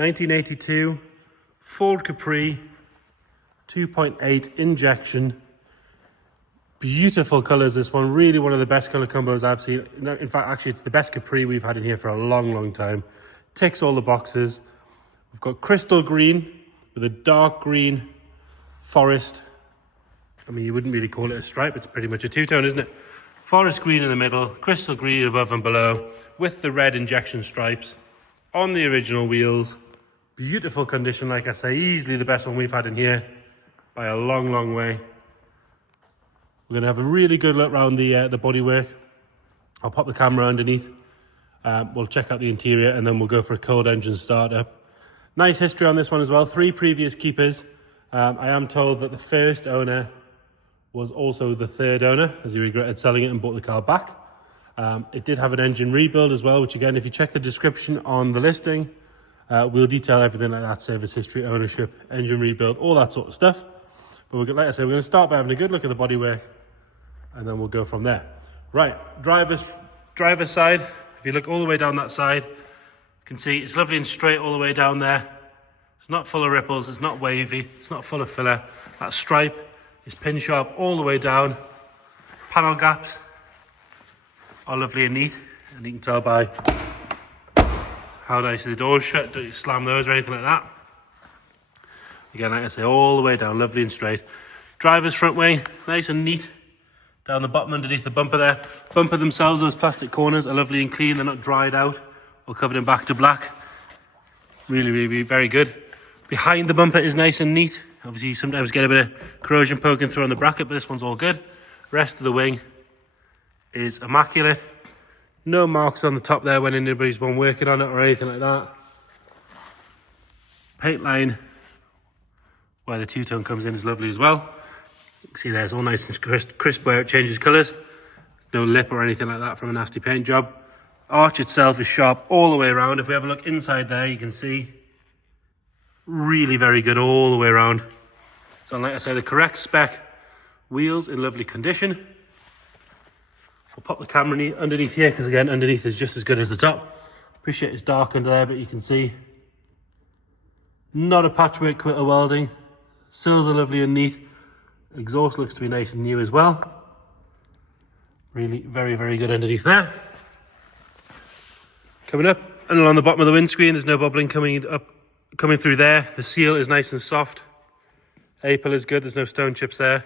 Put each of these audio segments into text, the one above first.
1982 Ford Capri 2.8 injection. Beautiful colors, this one. Really one of the best color combos I've seen. In fact, actually, it's the best Capri we've had in here for a long, long time. Ticks all the boxes. We've got crystal green with a dark green forest. I mean, you wouldn't really call it a stripe. It's pretty much a two-tone, isn't it? Forest green in the middle, crystal green above and below, with the red injection stripes on the original wheels. Beautiful condition, like I say, easily the best one we've had in here by a long, long way. We're going to have a really good look around the bodywork. I'll pop the camera underneath. We'll check out the interior and then we'll go for a cold engine startup. Nice history on this one as well. 3 previous keepers. I am told that the first owner was also the third owner, as he regretted selling it and bought the car back. It did have an engine rebuild as well, which again, if you check the description on the listing, we'll detail everything like that: service history, ownership, engine rebuild, all that sort of stuff. But like I said, we're going to start by having a good look at the bodywork, and then we'll go from there. Right, driver's side. If you look all the way down that side, you can see it's lovely and straight all the way down there. It's not full of ripples, it's not wavy, it's not full of filler. That stripe is pin sharp all the way down. Panel gaps are lovely and neat, and you can tell by how nicely the doors shut. Don't you slam those or anything like that. Again, like I say, all the way down, lovely and straight. Driver's front wing, nice and neat. Down the bottom underneath the bumper there. Bumper themselves, those plastic corners are lovely and clean. They're not dried out or covered in back to black. Really, really very good. Behind the bumper is nice and neat. Obviously, you sometimes get a bit of corrosion poking through on the bracket, but this one's all good. Rest of the wing is immaculate. No marks on the top there when anybody's been working on it or anything like that. Paint line where the two-tone comes in is lovely as well. You can see there's all nice and crisp where it changes colours. There's no lip or anything like that from a nasty paint job. Arch itself is sharp all the way around. If we have a look inside there, you can see really very good all the way around. So like I say, the correct spec wheels in lovely condition. We'll pop the camera underneath here, because again, underneath is just as good as the top. Appreciate it's dark under there, but you can see not a patchwork quitter welding. Sills are lovely and neat. Exhaust looks to be nice and new as well. Really very, very good underneath there. Coming up and along the bottom of the windscreen, there's no bubbling coming through there. The seal is nice and soft. A-pill is good, there's no stone chips there.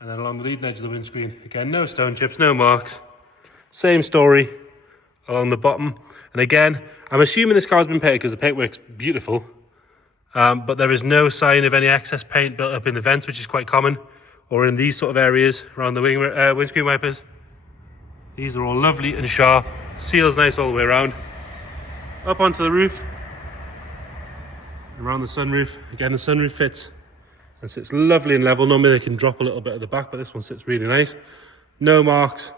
And then along the leading edge of the windscreen, again, no stone chips, no marks. Same story along the bottom. And again, I'm assuming this car's been painted because the paintwork's beautiful. But there is no sign of any excess paint built up in the vents, which is quite common, or in these sort of areas around the windscreen wipers. These are all lovely and sharp. Seal's nice all the way around. Up onto the roof. Around the sunroof. Again, the sunroof fits and sits lovely and level. Normally they can drop a little bit at the back, but this one sits really nice. No marks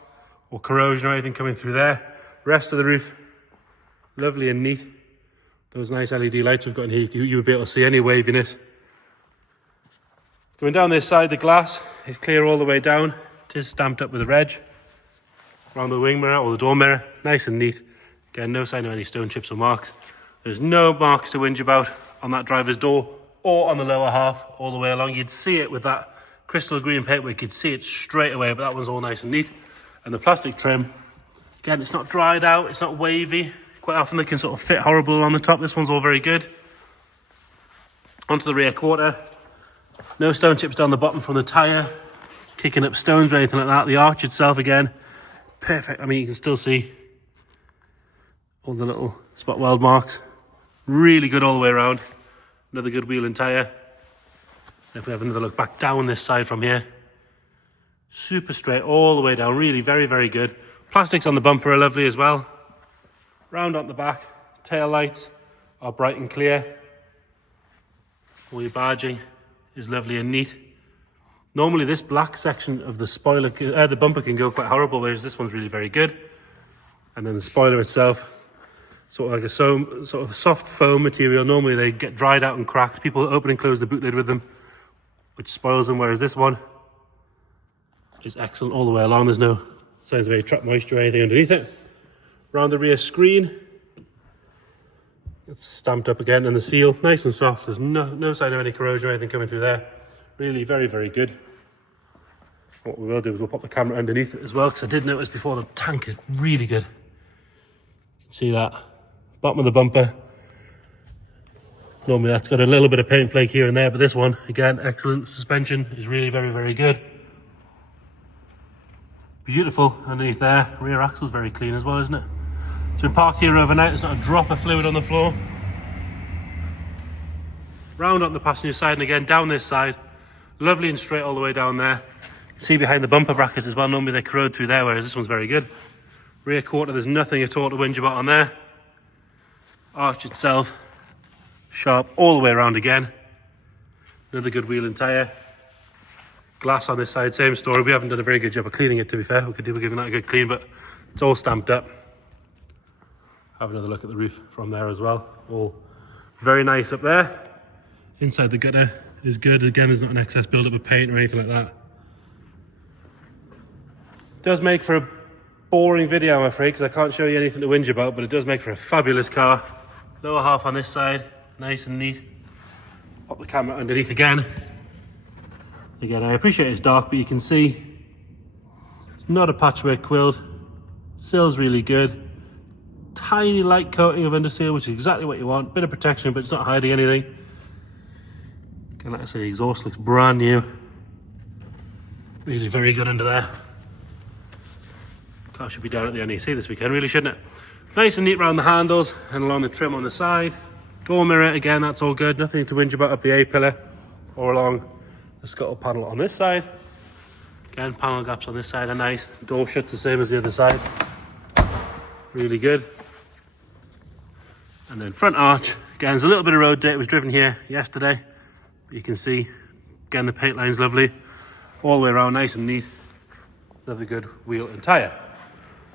or corrosion or anything coming through there. Rest of the roof, lovely and neat. Those nice LED lights we've got in here, you would be able to see any waviness. Going down this side, the glass is clear all the way down. It is stamped up with a reg. Around the wing mirror or the door mirror, nice and neat. Again, no sign of any stone chips or marks. There's no marks to whinge about on that driver's door or on the lower half all the way along. You'd see it with that crystal green paintwork, you'd see it straight away, but that one's all nice and neat. And the plastic trim, again, it's not dried out, it's not wavy. Quite often they can sort of fit horrible on the top. This one's all very good. Onto the rear quarter. No stone chips down the bottom from the tyre, kicking up stones or anything like that. The arch itself, again, perfect. I mean, you can still see all the little spot weld marks. Really good all the way around. Another good wheel and tyre. If we have another look back down this side from here, super straight all the way down. Really very, very good. Plastics on the bumper are lovely as well. Round on the back, tail lights are bright and clear. All your badging is lovely and neat. Normally this black section of the spoiler, the bumper can go quite horrible, whereas this one's really very good. And then the spoiler itself, sort of like a sort of soft foam material. Normally they get dried out and cracked. People open and close the boot lid with them, which spoils them, whereas this one is excellent all the way along. There's no signs of any trap moisture or anything underneath it. Around the rear screen, It's stamped up again, and the seal, nice and soft. There's no sign of any corrosion or anything coming through there. Really very, very good. What we will do is we'll pop the camera underneath it as well, because I did notice before the tank is really good. See that? Bottom of the bumper. Normally that's got a little bit of paint flake here and there, but this one, again, excellent. Suspension is really very, very good. Beautiful underneath there. Rear axle's very clean as well, isn't it? It's been parked here overnight. There's not a drop of fluid on the floor. Round on the passenger side, and again down this side. Lovely and straight all the way down there. You can see behind the bumper brackets as well. Normally they corrode through there, whereas this one's very good. Rear quarter, there's nothing at all to whinge about on there. Arch itself, sharp all the way around again. Another good wheel and tyre. Glass on this side, same story. We haven't done a very good job of cleaning it, to be fair. We could do with giving that a good clean, but it's all stamped up. Have another look at the roof from there as well. All very nice up there. Inside the gutter is good. Again, there's not an excess build-up of paint or anything like that. It does make for a boring video, I'm afraid, because I can't show you anything to whinge about, but it does make for a fabulous car. Lower half on this side, nice and neat. Pop the camera underneath again. Again, I appreciate it's dark, but you can see it's not a patchwork quilt. Seal's really good. Tiny light coating of underseal, which is exactly what you want. Bit of protection, but it's not hiding anything. Again, like I say, the exhaust looks brand new. Really very good under there. Car should be down at the NEC this weekend, really, shouldn't it? Nice and neat around the handles and along the trim on the side. Door mirror, again, that's all good. Nothing to whinge about up the A-pillar or along the scuttle panel on this side. Again, panel gaps on this side are nice. Door shuts the same as the other side. Really good. And then front arch, again, there's a little bit of road date. It was driven here yesterday. But you can see, again, the paint line's lovely. All the way around, nice and neat. Another good wheel and tyre.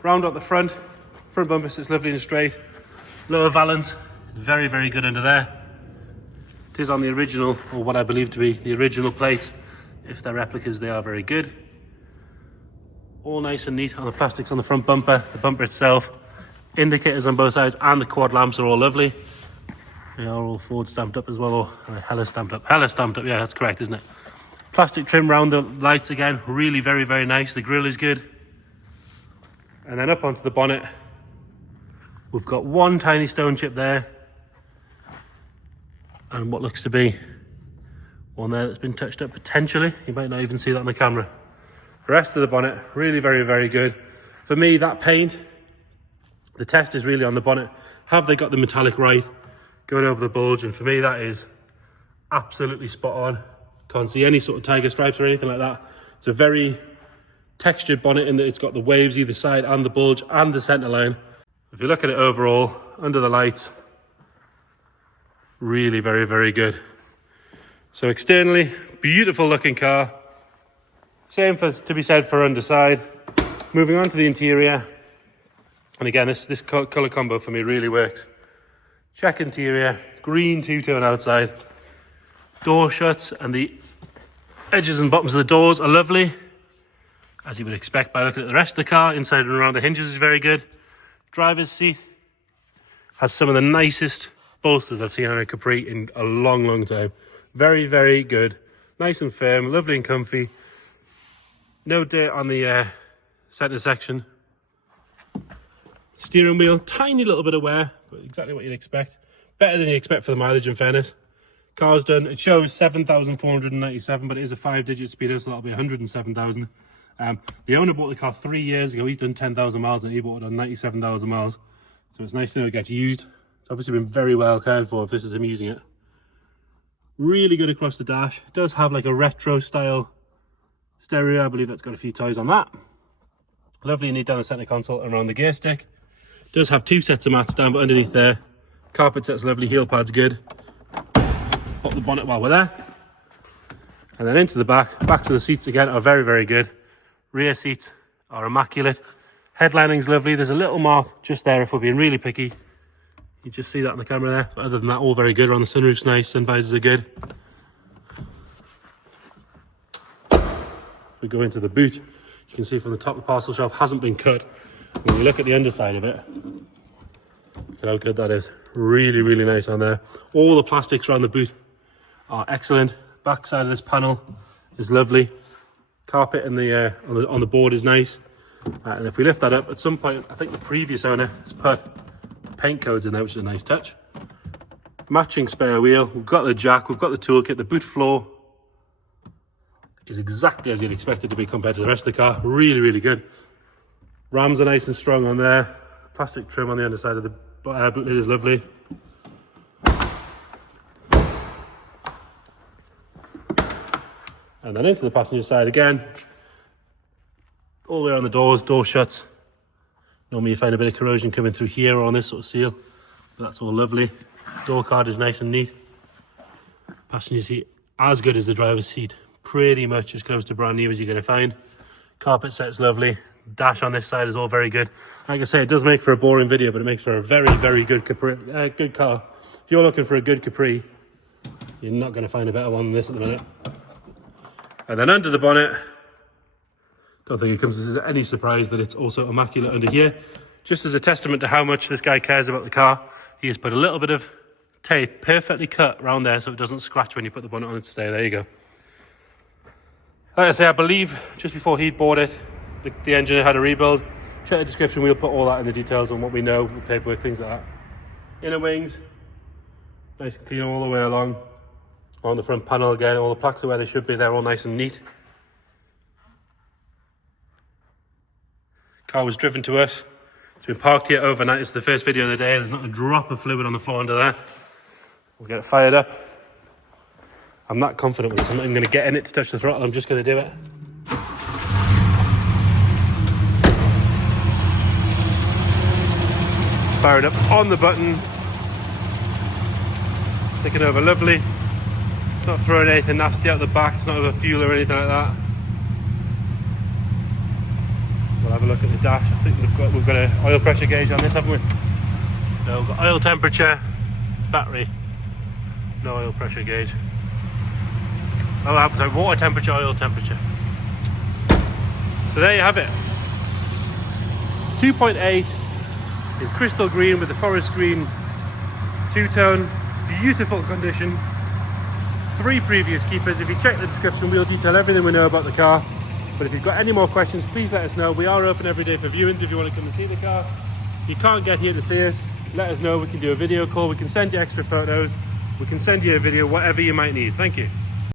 Round up the front bumper sits lovely and straight. Lower valance, very, very good under there. It is on the original, or what I believe to be the original plate. If they're replicas, they are very good. All nice and neat on the plastics on the front bumper, the bumper itself. Indicators on both sides and the quad lamps are all lovely. They are all Ford stamped up as well, or Hella stamped up. Hella stamped up, yeah, that's correct, isn't it? Plastic trim around the lights again, really very, very nice. The grille is good. And then up onto the bonnet, we've got one tiny stone chip there. And what looks to be one there that's been touched up potentially. You might not even see that on the camera. The rest of the bonnet, really very, very good. For me, that paint, the test is really on the bonnet. Have they got the metallic right? Going over the bulge, and for me that is absolutely spot on. Can't see any sort of tiger stripes or anything like that. It's a very textured bonnet in that it's got the waves either side and the bulge and the centre line. If you look at it overall, under the lights, really very, very good. So externally, beautiful looking car. Same to be said for underside. Moving on to the interior. And again, this colour combo for me really works. Check interior, green two-tone outside. Door shuts and the edges and bottoms of the doors are lovely, as you would expect by looking at the rest of the car. Inside and around the hinges is very good. Driver's seat has some of the nicest bolsters I've seen on a Capri in a long, long time. Very, very good. Nice and firm, lovely and comfy. No dirt on the centre section. Steering wheel, tiny little bit of wear, but exactly what you'd expect. Better than you expect for the mileage, in fairness. Car's done, it shows 7,497, but it is a 5-digit speedo, so that'll be 107,000. The owner bought the car 3 years ago. He's done 10,000 miles and he bought it on 97,000 miles. So it's nice to know it gets used. It's obviously been very well cared for if this is him using it. Really good across the dash. It does have like a retro style stereo. I believe that's got a few toys on that. Lovely and neat down the centre console and around the gear stick. It does have 2 sets of mats down, but underneath there. Carpet set's lovely, heel pad's good. Pop the bonnet while we're there. And then into the back. Backs of the seats again are very, very good. Rear seats are immaculate. Headlining's lovely. There's a little mark just there if we're being really picky. You just see that on the camera there. But other than that, all very good. Around the sunroof's nice. Sun visors are good. If we go into the boot, you can see from the top the parcel shelf hasn't been cut. When you look at the underside of it, look at how good that is. Really, really nice on there. All the plastics around the boot are excellent. Back side of this panel is lovely. Carpet in the on the board is nice. And if we lift that up, at some point, I think the previous owner has put paint codes in there, which is a nice touch. Matching spare wheel. We've got the jack, we've got the toolkit. The boot floor is exactly as you'd expect it to be compared to the rest of the car. Really, really good. Rams are nice and strong on there. Plastic trim on the underside of the boot lid is lovely. And then into the passenger side again. All the way around the doors, door shuts. Normally you find a bit of corrosion coming through here or on this sort of seal, but that's all lovely. Door card is nice and neat. Passenger seat as good as the driver's seat. Pretty much as close to brand new as you're going to find. Carpet set's lovely. Dash on this side is all very good. Like I say, it does make for a boring video, but it makes for a very, very good Capri, good car. If you're looking for a good Capri, you're not going to find a better one than this at the minute. And then under the bonnet, don't think it comes as any surprise that it's also immaculate under here. Just as a testament to how much this guy cares about the car, he has put a little bit of tape perfectly cut around there so it doesn't scratch when you put the bonnet on its stay. There you go. Like I say, I believe just before he'd bought it, the engineer had a rebuild. Check the description, we'll put all that in the details on what we know, paperwork, things like that. Inner wings, nice and clean all the way along. On the front panel again, all the plaques are where they should be, they're all nice and neat. Car was driven to us. It's been parked here overnight. It's the first video of the day. There's not a drop of fluid on the floor under there. We'll get it fired up. I'm that confident with this. I'm not even going to get in it to touch the throttle. I'm just going to do it. Fire it up on the button. Take it over lovely. It's not throwing anything nasty out the back. It's not over fuel or anything like that. We'll have a look at the dash. I think we've got an oil pressure gauge on this, haven't we? No, we've got oil temperature, battery, no oil pressure gauge. Oh, sorry, water temperature, oil temperature. So there you have it. 2.8 in crystal green with the forest green two-tone, beautiful condition. 3 previous keepers. If you check the description, we'll detail everything we know about the car. But if you've got any more questions, please let us know. We are open every day for viewings if you want to come and see the car. If you can't get here to see us, let us know. We can do a video call. We can send you extra photos. We can send you a video, whatever you might need. Thank you.